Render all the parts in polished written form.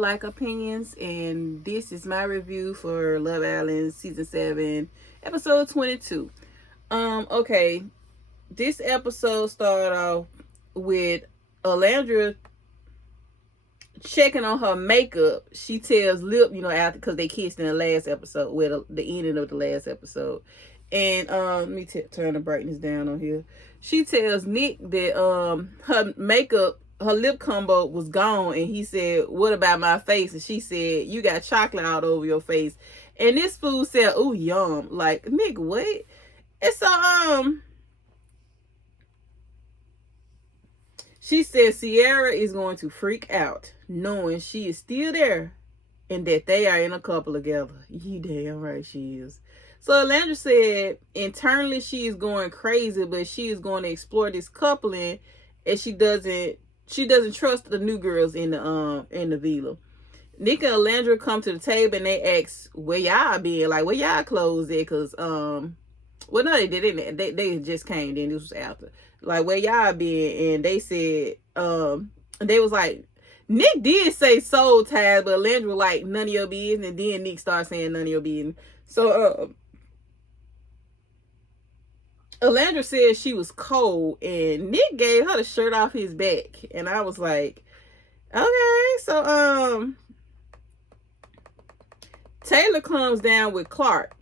Like Opinions, and this is my review for Love Island season 7, episode 22. Okay, this episode started off with Alandra checking on her makeup. She tells Lip, after because they kissed in the last episode, with the ending of the last episode. And let me turn the brightness down on here. She tells Nick that her makeup, her lip combo was gone, and he said, "What about my face?" And she said, "You got chocolate all over your face." And this fool said, "Ooh, yum!" Like, Nick, what? And so she said Sierra is going to freak out, knowing she is still there, and that they are in a couple together. You damn right she is. So Alandra said internally she is going crazy, but she is going to explore this coupling, and she doesn't trust the new girls in the villa. Nick and Alandra come to the table and they ask where y'all been, like where y'all clothes at, cause well no they didn't, they just came then, this was after, like where y'all been, and they said they was like, Nick did say soul ties, but Alandra was like none of your business, and then Nick started saying none of your business. So Alandra said she was cold, and Nick gave her the shirt off his back, and I was like, okay. So Taylor comes down with Clark,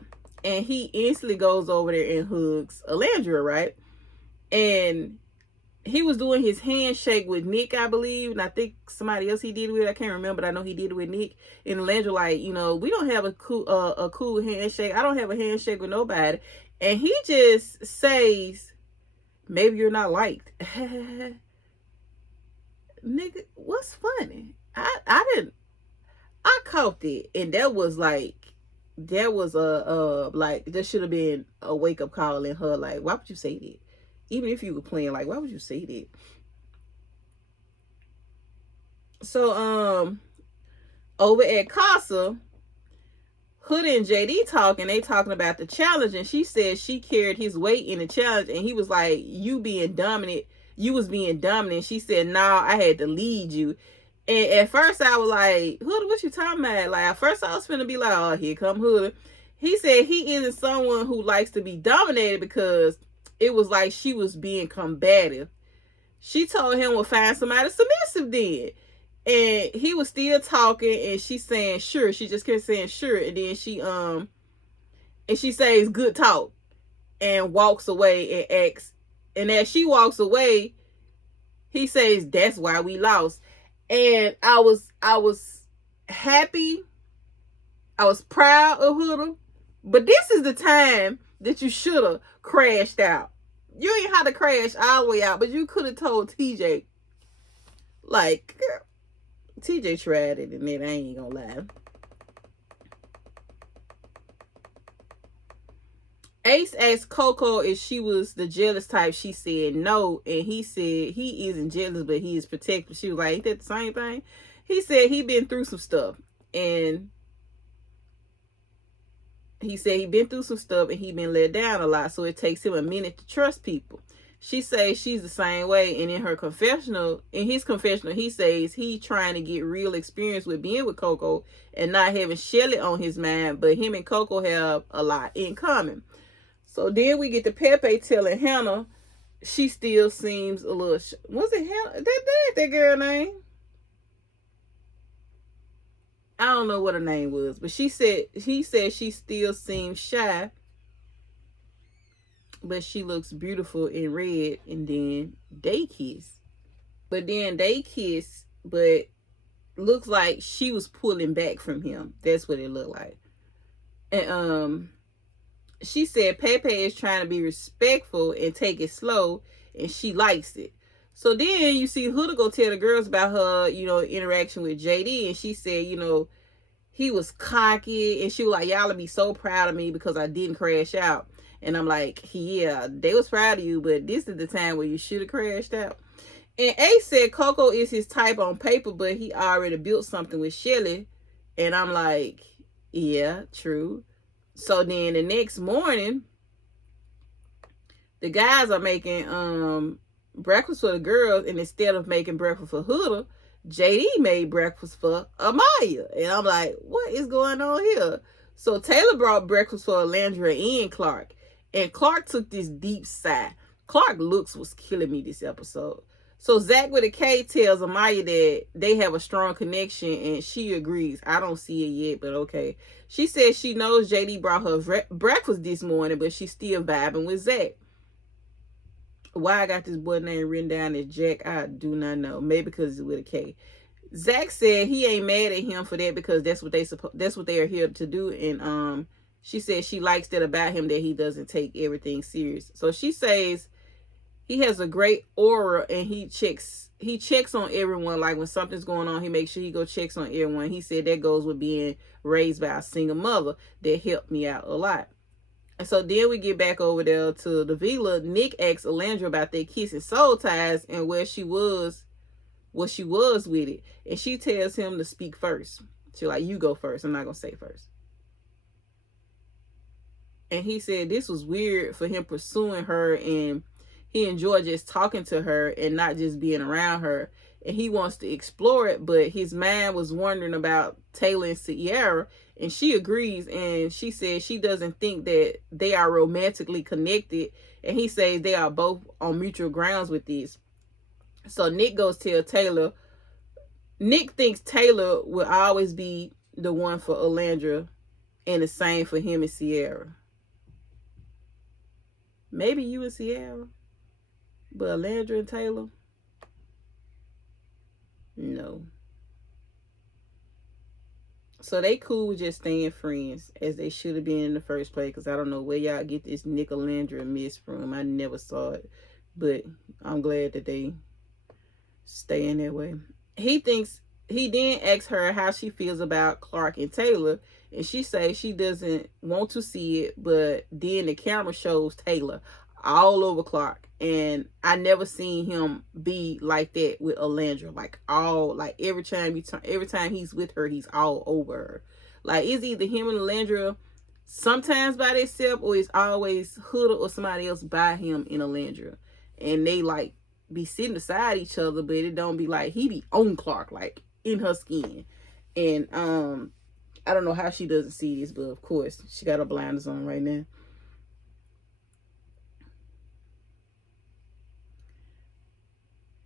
and he instantly goes over there and hugs Alandra, right? And he was doing his handshake with Nick, I believe, and I think somebody else he did it with. I can't remember, but I know he did it with Nick. And Alandra like, we don't have a cool handshake. I don't have a handshake with nobody. And he just says, maybe you're not liked. Nigga, what's funny? I caught it, and that was like, there should have been a wake up call in her. Like, why would you say that? Even if you were playing, like, why would you say that? So over at Casa, Hood and JD talking, they talking about the challenge, and she said she carried his weight in the challenge, and he was like, you was being dominant. She said, nah, I had to lead you. And at first I was like, Hood, what you talking about? Like, at first I was finna be like, oh, here come Hood. He said he isn't someone who likes to be dominated, because it was like she was being combative. She told him, well, find somebody submissive then. And he was still talking, and she saying sure. She just kept saying sure, and then she says good talk, and walks away and asks. And as she walks away, he says that's why we lost. And I was happy. I was proud of Huda, but this is the time that you should have crashed out. You ain't had to crash all the way out, but you could have told TJ, like, girl, TJ tried it, and then I ain't gonna lie. Ace asked Coco if she was the jealous type. She said no, and he said he isn't jealous, but he is protective. She was like, ain't that the same thing? He said he been through some stuff, and he said he been through some stuff, and he been let down a lot, so it takes him a minute to trust people. She says she's the same way, and in his confessional, he says he trying to get real experience with being with Coco and not having Shelly on his mind, but him and Coco have a lot in common. So then we get to Pepe telling Hannah she still seems a little was it Hannah? That girl name? I don't know what her name was, but he said she still seems shy, but she looks beautiful in red. And then they kiss. But looks like she was pulling back from him. That's what it looked like. And she said Pepe is trying to be respectful and take it slow, and she likes it. So then you see Huda go tell the girls about her, interaction with JD, and she said, he was cocky, and she was like, y'all will be so proud of me because I didn't crash out. And I'm like, yeah, they was proud of you, but this is the time where you should have crashed out. And Ace said Coco is his type on paper, but he already built something with Shelly. And I'm like, yeah, true. So then the next morning, the guys are making breakfast for the girls, and instead of making breakfast for Huda, JD made breakfast for Amaya. And I'm like, what is going on here? So Taylor brought breakfast for Alandra and Clark. And Clark took this deep sigh. Clark looks was killing me this episode. So Zach with a K tells Amaya that they have a strong connection, and she agrees. I don't see it yet, but okay. She says she knows JD brought her breakfast this morning, but she's still vibing with Zach. Why I got this boy name written down as Jack, I do not know. Maybe because it's with a K. Zach said he ain't mad at him for that because that's what they are here to do. And she said she likes that about him, that he doesn't take everything serious. So she says he has a great aura, and he checks on everyone. Like when something's going on, he makes sure he go checks on everyone. He said that goes with being raised by a single mother. That helped me out a lot. And so then we get back over there to the villa. Nick asks Alandra about their kissing soul ties and where she was with it. And she tells him to speak first. She's like, you go first. I'm not going to say first. And he said this was weird for him pursuing her, and he enjoyed just talking to her and not just being around her. And he wants to explore it, but his mind was wondering about Taylor and Sierra, and she agrees. And she says she doesn't think that they are romantically connected, and he says they are both on mutual grounds with this. So Nick goes tell Taylor. Nick thinks Taylor will always be the one for Alandra, and the same for him and Sierra. Maybe you and Sierra, but Alandra and Taylor, no. So they cool with just staying friends, as they should have been in the first place. Because I don't know where y'all get this Nick, Alandra, and Miss from. I never saw it, but I'm glad that they stay in that way. He then asks her how she feels about Clark and Taylor, and she says she doesn't want to see it, but then the camera shows Taylor all over Clark, and I never seen him be like that with Alandra. Like every time he's with her, he's all over her. Like it's either him and Alandra sometimes by themselves, or it's always Huda or somebody else by him and Alandra, and they like be sitting beside each other, but it don't be like he be on Clark, like in her skin. And I don't know how she doesn't see this, but of course she got her blinders on right now.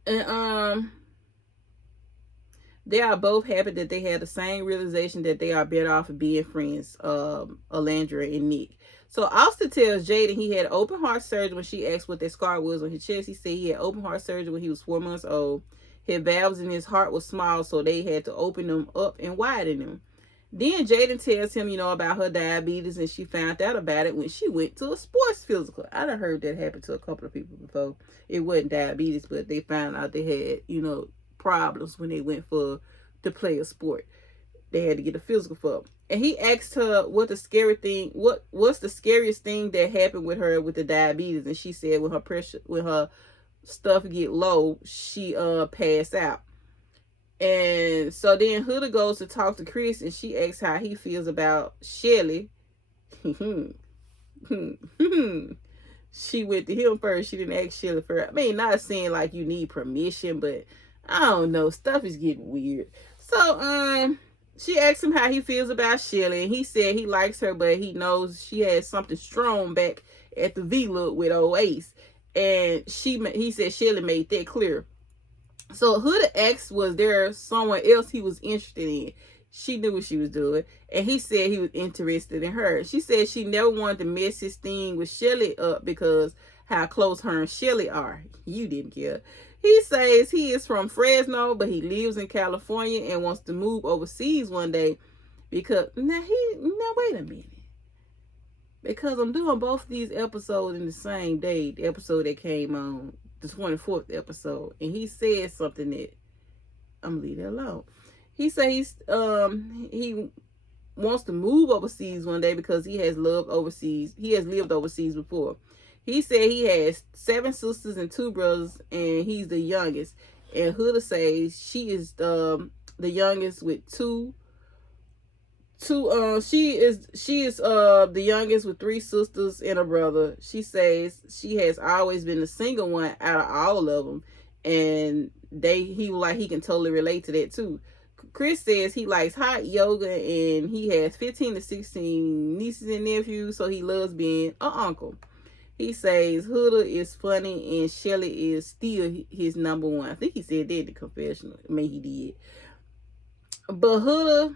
And they are both happy that they had the same realization that they are better off of being friends, Alandra and Nick. So Austin tells Jaden he had open heart surgery. When she asked what that scar was on his chest, he said he had open heart surgery when he was 4 months old. His valves in his heart was small, so they had to open them up and widen them. Then Jaden tells him, about her diabetes, and she found out about it when she went to a sports physical. I done heard that happen to a couple of people before. It wasn't diabetes, but they found out they had, problems when they went to play a sport. They had to get a physical for them. And he asked her what's the scariest thing that happened with her with the diabetes, and she said when her stuff get low, she passed out. And so then Huda goes to talk to Chris, and she asks how he feels about Shelly. She went to him first. She didn't ask Shelly first. I mean, not saying like you need permission, but I don't know. Stuff is getting weird. So she asked him how he feels about Shelly, and he said he likes her, but he knows she has something strong back at the villa with old Ace. And he said Shelly made that clear. So Huda asked, was there someone else he was interested in? She knew what she was doing. And he said he was interested in her. She said she never wanted to mess his thing with Shelly up because how close her and Shelly are. You didn't care. He says he is from Fresno, but he lives in California and wants to move overseas one day because now wait a minute. Because I'm doing both of these episodes in the same day. The episode that came on, the 24th episode, and he said something that I'm gonna leave it alone. He says he wants to move overseas one day because he has lived overseas before. He said he has 7 sisters and 2 brothers, and he's the youngest. And Huda says she is the youngest with she is the youngest with 3 sisters and a brother. She says she has always been the single one out of all of them, and he was like he can totally relate to that too. Chris says he likes hot yoga and he has 15 to 16 nieces and nephews, so he loves being an uncle. He says Huda is funny and Shelly is still his number one. I think he said that in the confessional. I mean, he did. But Huda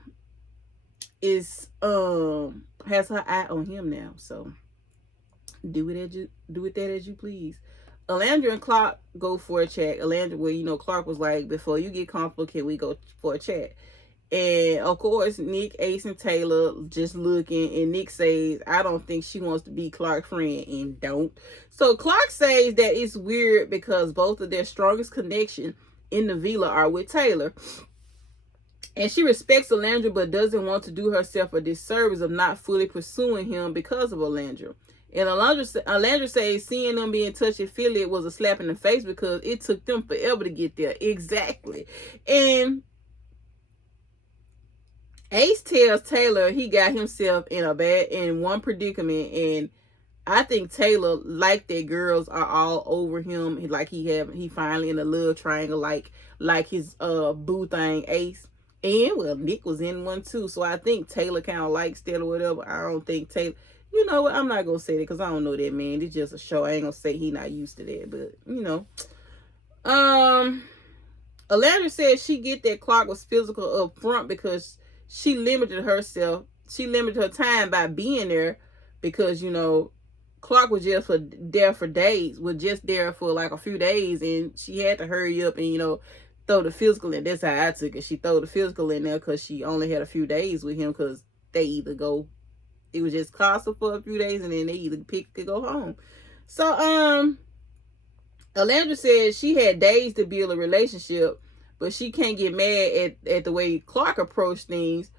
is has her eye on him now, so do with that as you please. Alandra and Clark go for a chat. Alandra, well, you know, Clark was like, before you get comfortable, can we go for a chat? And of course, Nick, Ace, and Taylor just looking, and Nick says, I don't think she wants to be Clark's friend, and don't. So Clark says that it's weird because both of their strongest connection in the villa are with Taylor. And she respects Alandra, but doesn't want to do herself a disservice of not fully pursuing him because of Alandra. And Alandra says seeing them being touchy-feely was a slap in the face because it took them forever to get there. Exactly. And Ace tells Taylor he got himself in one predicament, and I think Taylor, like that girls are all over him, like he finally in a love triangle, like his boo thing, Ace. And well, Nick was in one too, so I think Taylor kind of likes that or whatever. I don't think Taylor, you know what, I'm not gonna say that because I don't know that man. It's just a show. I ain't gonna say he not used to that, but you know. Alandra said she get that Clark was physical up front because she limited herself. She limited her time by being there because, you know, Clark was just there for days, was just there for like a few days, and she had to hurry up and, you know, throw the physical in. That's how I took it. She threw the physical in there because she only had a few days with him because they either go, it was just Casa for a few days and then they either pick to go home. So, Alandra said she had days to build a relationship, but she can't get mad at the way Clark approached things.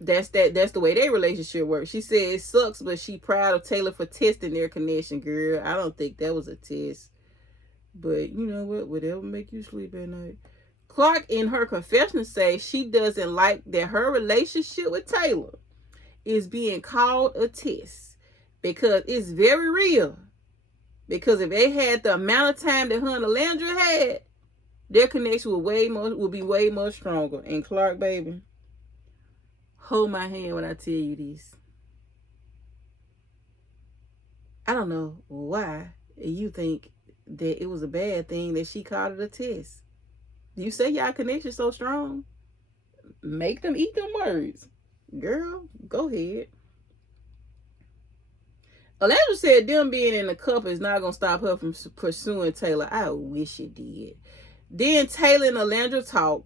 That's the way their relationship works. She said it sucks, but she proud of Taylor for testing their connection, girl. I don't think that was a test. But you know what? Whatever make you sleep at night. Clark in her confession says she doesn't like that her relationship with Taylor is being called a test because it's very real. Because if they had the amount of time that her and Alandra had, their connection would be way more stronger. And Clark, baby, hold my hand when I tell you this. I don't know why you think that it was a bad thing that she called it a test. You say y'all connection so strong, make them eat them words. Girl, go ahead. Alandra said them being in a couple is not going to stop her from pursuing Taylor. I wish it did. Then Taylor and Alandra talk,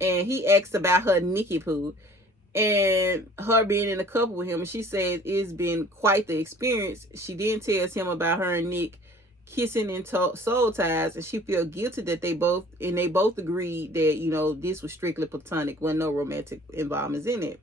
and he asked about her Nicky Poo and her being in a couple with him. And she says it's been quite the experience. She then tells him about her and Nick kissing in soul ties, and she feel guilty that they both agreed that, you know, this was strictly platonic, when no romantic involvements in it.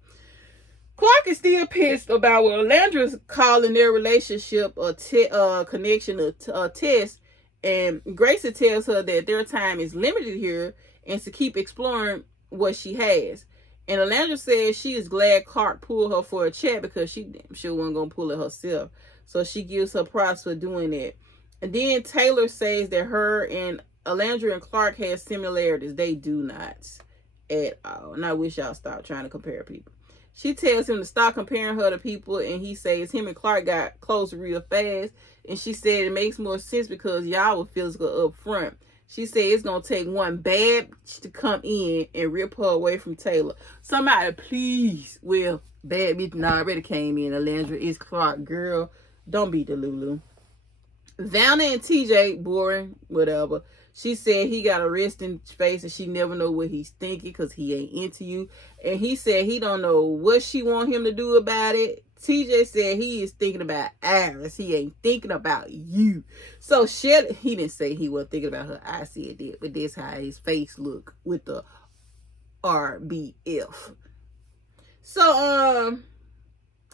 Clark is still pissed about what Alandra's calling their relationship a connection, a test, and Gracie tells her that their time is limited here and to keep exploring what she has. And Alandra says she is glad Clark pulled her for a chat because she damn sure wasn't going to pull it herself. So she gives her props for doing that. And then Taylor says that her and Alandra and Clark have similarities. They do not at all. And I wish y'all stop trying to compare people. She tells him to stop comparing her to people, and he says him and Clark got close real fast. And she said it makes more sense because y'all were physical up front. She said it's going to take one bad bitch to come in and rip her away from Taylor. Somebody, please. Well, bad bitch already came in. Alandra is Clark. Girl, don't be Delulu. Vanna and TJ, boring, whatever. She said he got a resting face and she never know what he's thinking because he ain't into you. And he said he don't know what she want him to do about it. TJ said he is thinking about Iris. He ain't thinking about you. So Shelly, he didn't say he wasn't thinking about her. I said that, but that's how his face look with the RBF. So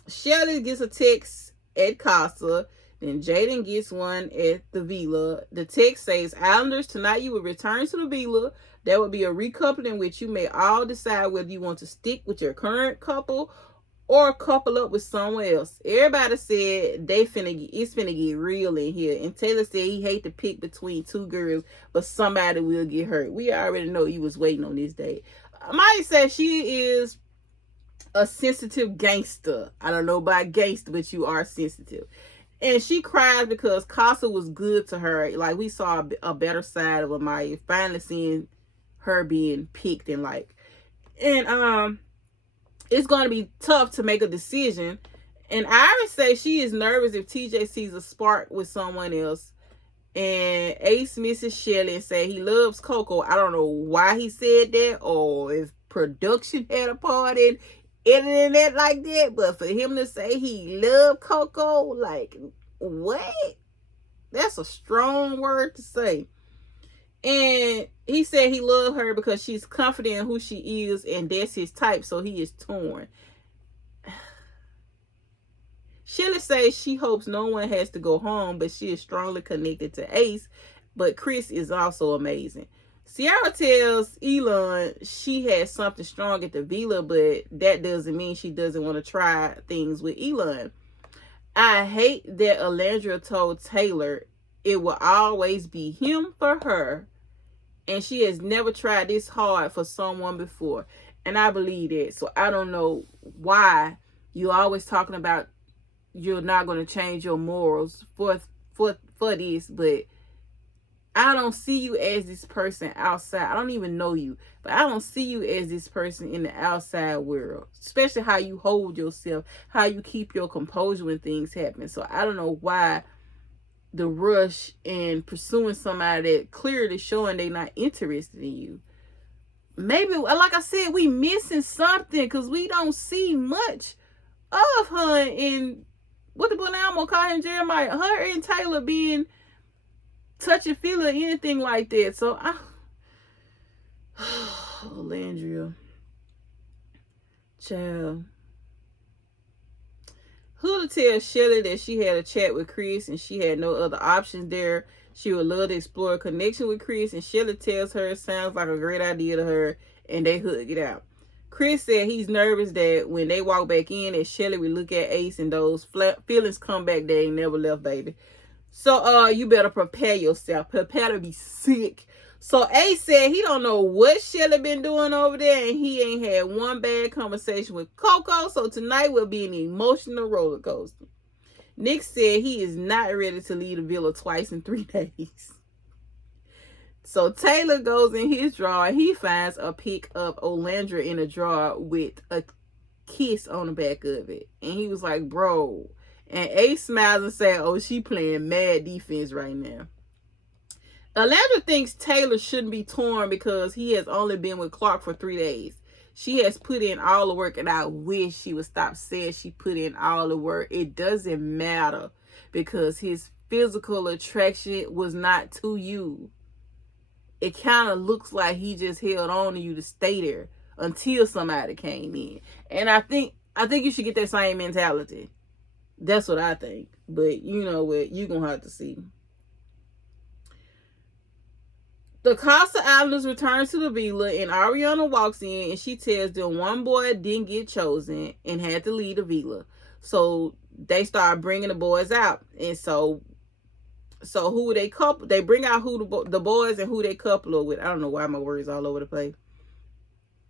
Shelly gets a text at Casa. Then Jaden gets one at the villa. The text says, Islanders, tonight you will return to the villa. There will be a recoupling in which you may all decide whether you want to stick with your current couple or couple up with someone else. Everybody said it's finna get real in here. And Taylor said he hate to pick between two girls, but somebody will get hurt. We already know you was waiting on this day. Maya said she is a sensitive gangster. I don't know about gangster, but you are sensitive. And she cried because Casa was good to her. Like, we saw a better side of Amaya. Finally seeing her being picked and like. And it's going to be tough to make a decision. And Iris say she is nervous if TJ sees a spark with someone else. And Ace misses Shelly and say he loves Coco. I don't know why he said that, or if production had a part in editing that like that, but for him to say he loved Coco, like, what? That's a strong word to say. And he said he loved her because she's confident in who she is, and that's his type, so he is torn. Shelly says she hopes no one has to go home, but she is strongly connected to Ace, but Chris is also amazing. Sierra tells Elon she has something strong at the villa, but that doesn't mean she doesn't want to try things with Elon. I hate that Alandra told Taylor it will always be him for her, and she has never tried this hard for someone before. And I believe that. So I don't know why you're always talking about you're not going to change your morals for this, but I don't see you as this person outside. I don't even know you, but I don't see you as this person in the outside world, especially how you hold yourself, how you keep your composure when things happen. So I don't know why the rush in pursuing somebody that clearly showing they're not interested in you. Maybe, like I said, we missing something because we don't see much of her in, what the boy now I'm gonna call him, Jeremiah. Her and Taylor being touchy feely or anything like that. So Landria, child. Huda tells Shelly that she had a chat with Chris and she had no other options there. She would love to explore a connection with Chris, and Shelly tells her it sounds like a great idea to her, and they hug it out. Chris said he's nervous that when they walk back in, that Shelly will look at Ace and those feelings come back. They ain't never left, baby. So you better prepare yourself. Prepare to be sick. So Ace said he don't know what Shelly been doing over there, and he ain't had one bad conversation with Coco. So tonight will be an emotional roller coaster. Nick said he is not ready to leave the villa twice in 3 days. So Taylor goes in his drawer. He finds a pic of Olandra in a drawer with a kiss on the back of it. And he was like, bro. And Ace smiles and says, oh, she playing mad defense right now. Olandra thinks Taylor shouldn't be torn because he has only been with Clark for 3 days. She has put in all the work, and I wish she would stop saying she put in all the work. It doesn't matter because his physical attraction was not to you. It kind of looks like he just held on to you to stay there until somebody came in. And I think you should get that same mentality. That's what I think. But you know what? You're going to have to see. The Casa Islanders return to the villa, and Ariana walks in and she tells them one boy didn't get chosen and had to leave the villa. So they start bringing the boys out. And so who they couple, they bring out who the boys and who they couple are with. I don't know why my words all over the place.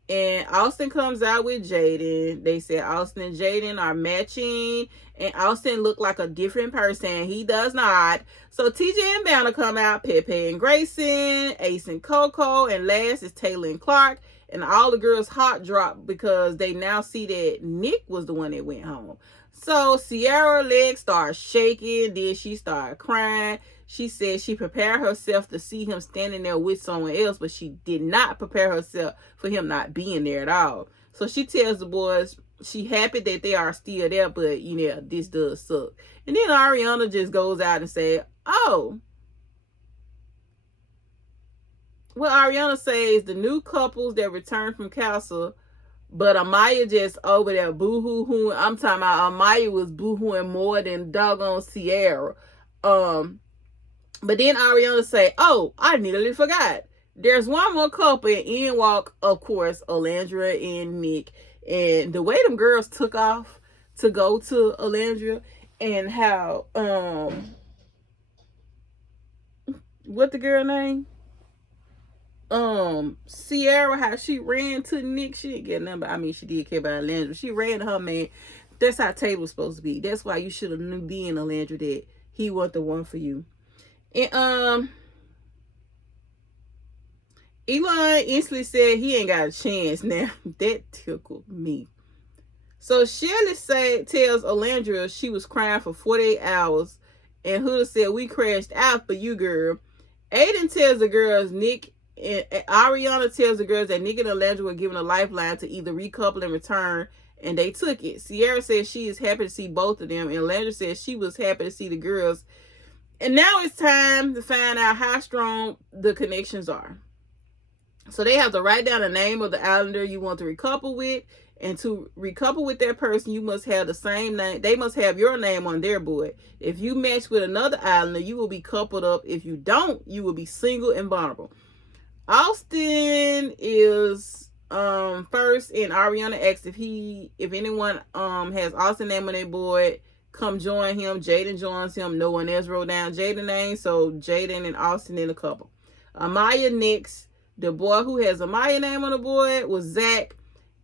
And Austin comes out with Jaden. They said Austin and Jaden are matching. And Austin looked like a different person. He does not. So TJ and Banner come out. Pepe and Grayson. Ace and Coco. And last is Taylor and Clark. And all the girls hot drop because they now see that Nick was the one that went home. So Sierra's legs start shaking. Then she started crying. She said she prepared herself to see him standing there with someone else, but she did not prepare herself for him not being there at all. So she tells the boys she happy that they are still there, but you know, this does suck. And then Ariana just goes out and says, oh. What Ariana says, the new couples that return from Castle, but Amaya just over there boo-hoo-hooing. I'm talking about Amaya was boo-hooing more than doggone Sierra. But then Ariana say, oh, I nearly forgot. There's one more couple, and in walk, of course, Olandra and Nick. And the way them girls took off to go to Alandria, and how what the girl name? Sierra, how she ran to Nick. She didn't get a number. I mean, she did care about Alandria. She ran to her man. That's how Taylor was supposed to be. That's why you should have knew being Alandria that he wasn't the one for you. And Elon instantly said he ain't got a chance. Now that tickled me. So Shelly tells Alandria she was crying for 48 hours, and Huda said, we crashed out for you, girl. Aiden tells the girls Nick and Ariana tells the girls that Nick and Alandria were given a lifeline to either recouple and return, and they took it. Sierra says she is happy to see both of them, and Alandria says she was happy to see the girls. And now it's time to find out how strong the connections are. So they have to write down the name of the islander you want to recouple with. And to recouple with that person, you must have the same name. They must have your name on their board. If you match with another islander, you will be coupled up. If you don't, you will be single and vulnerable. Austin is first, and Ariana asks if anyone has Austin name on their board, come join him. Jaden joins him. No one else wrote down Jaden name, so Jaden and Austin in a couple. Amaya next. The boy who has Amaya name on the board was Zach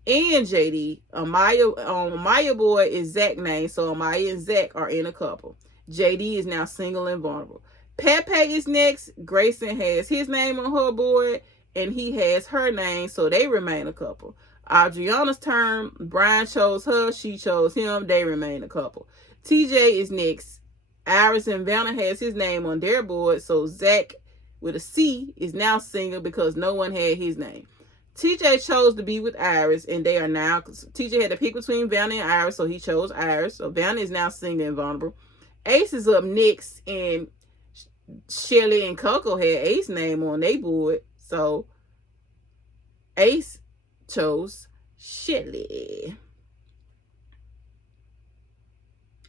and JD. Amaya boy is Zach name, so Amaya and Zach are in a couple. JD is now single and vulnerable. Pepe is next. Grayson has his name on her board, and he has her name, so they remain a couple. Adriana's turn. Brian chose her. She chose him. They remain a couple. TJ is next. Iris and Vanna has his name on their board, so Zach with a C is now single because no one had his name. TJ chose to be with Iris, and they are now. TJ had to pick between Vanna and Iris, so he chose Iris. So Vanna is now single and vulnerable. Ace is up next, and Shelly and Coco had Ace's name on their board, so Ace chose Shelly.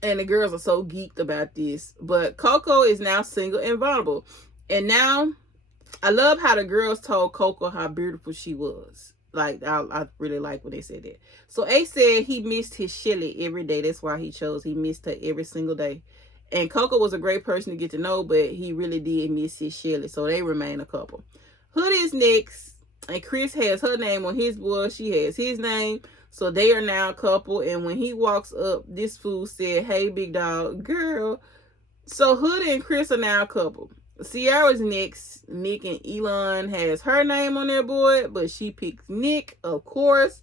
And the girls are so geeked about this, but Coco is now single and vulnerable. And now, I love how the girls told Coco how beautiful she was. Like, I really like when they said that. So Ace said he missed his Shelly every day. That's why he chose. He missed her every single day. And Coco was a great person to get to know, but he really did miss his Shelly. So they remain a couple. Hood is next. And Chris has her name on his board. She has his name. So they are now a couple. And when he walks up, this fool said, hey, big dog, girl. So Hood and Chris are now a couple. Sierra's next. Nick and Elon has her name on their board, but she picked Nick, of course.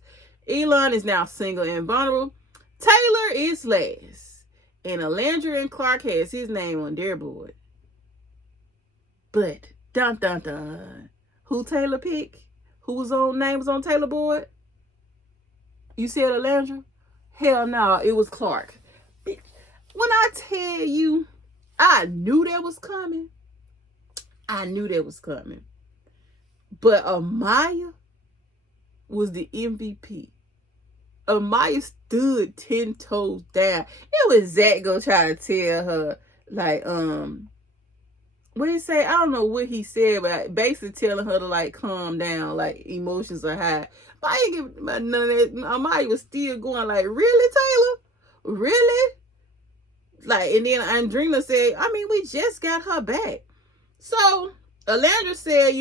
Elon is now single and vulnerable. Taylor is last. And Alandria and Clark has his name on their board. But, dun dun dun. Who Taylor picked? Whose own name was on Taylor board? You said Alandria? Hell no, it was Clark. When I tell you, I knew that was coming. I knew that was coming. But Amaya was the MVP. Amaya stood 10 toes down. It was Zach go try to tell her, like, what did he say? I don't know what he said, but basically telling her to, like, calm down, like, emotions are high. But I ain't give none of that. Amaya was still going, like, really, Taylor? Really? Like, and then Andrina said, I mean, we just got her back. So, Alandria said,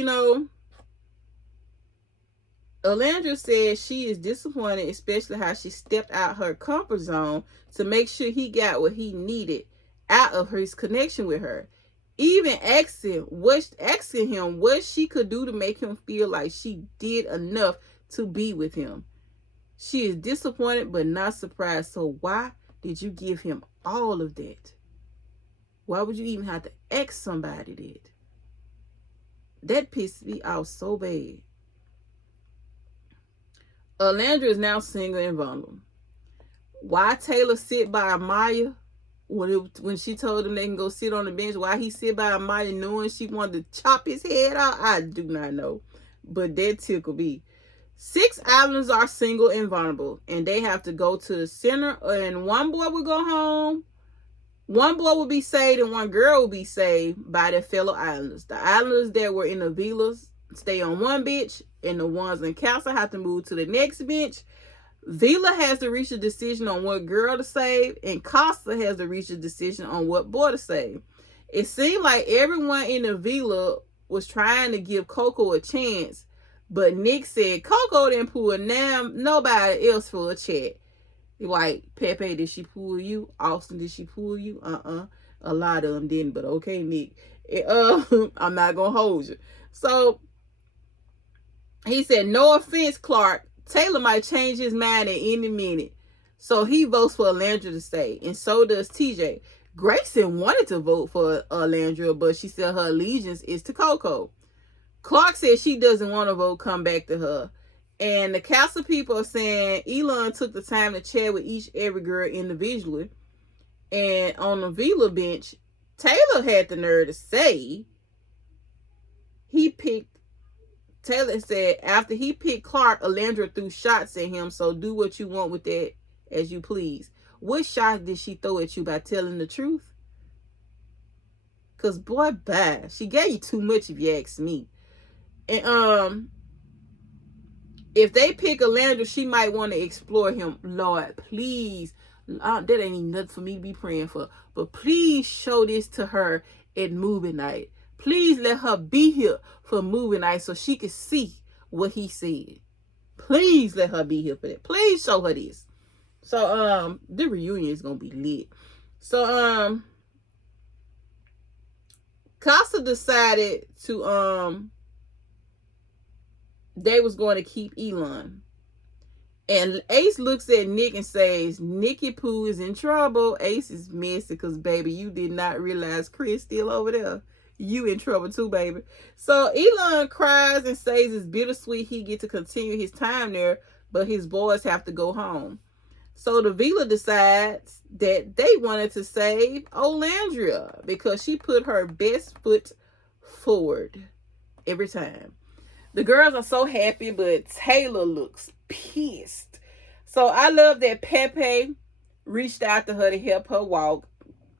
Alandria said she is disappointed, especially how she stepped out her comfort zone to make sure he got what he needed out of his connection with her. Even asking him what she could do to make him feel like she did enough to be with him. She is disappointed but not surprised. So why did you give him all of that? Why would you even have to ask somebody that? That pissed me off so bad. Alandria is now single and vulnerable. Why Taylor sit by Amaya when she told him they can go sit on the bench? Why he sit by Amaya knowing she wanted to chop his head out? I do not know. But that tickled me. 6 islanders are single and vulnerable, and they have to go to the center, and one boy will go home. One boy will be saved and one girl will be saved by their fellow islanders. The islanders that were in the villas stay on one bench, and the ones in Castle have to move to the next bench. Vila has to reach a decision on what girl to save, and Costa has to reach a decision on what boy to save. It seemed like everyone in the villa was trying to give Coco a chance, but Nick said Coco didn't pull nobody else for a chat. Like, Pepe, did she pull you? Austin, did she pull you? A lot of them didn't, but okay, Nick. I'm not gonna hold you. So he said, no offense, Clark, Taylor might change his mind at any minute. So he votes for Alandra to stay, and so does TJ. Grayson wanted to vote for Alandra, but she said her allegiance is to Coco. Clark said she doesn't want to vote come back to her. And the castle people are saying Elon took the time to chat with every girl individually. And on the Vila bench, Taylor had the nerve to say Taylor said after he picked Clark, Alandra threw shots at him, so do what you want with that as you please. What shot did she throw at you by telling the truth? Because, boy, bye. She gave you too much if you ask me. And if they pick Alandra, she might want to explore him. Lord, please. That ain't even nothing for me to be praying for. But please show this to her at movie night. Please let her be here for movie night so she can see what he said. Please let her be here for that. Please show her this. So, the reunion is going to be lit. So, Casa decided to, they was going to keep Elon. And Ace looks at Nick and says, Nicky Poo is in trouble. Ace is messy because, baby, you did not realize Chris still over there. You in trouble too, baby. So Elon cries and says it's bittersweet he get to continue his time there, but his boys have to go home. So the Vila decides that they wanted to save Olandria because she put her best foot forward every time. The girls are so happy, but Taylor looks pissed. So I love that Pepe reached out to her to help her walk.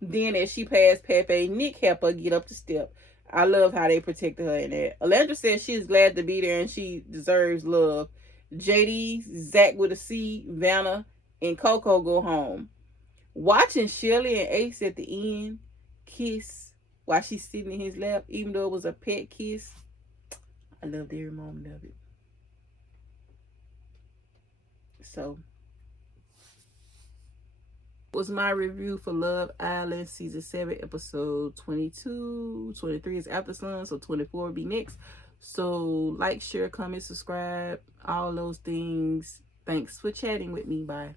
Then as she passed Pepe, Nick helped her get up the step. I love how they protected her in that. Alandra says she's glad to be there and she deserves love. JD, Zach with a C, Vanna, and Coco go home. Watching Shelly and Ace at the end kiss while she's sitting in his lap, even though it was a pet kiss, I loved every moment of it. So, was my review for Love Island season 7 episode 22. 23 is After Sun, so 24 will be next. So like, share, comment, subscribe, all those things. Thanks for chatting with me. Bye.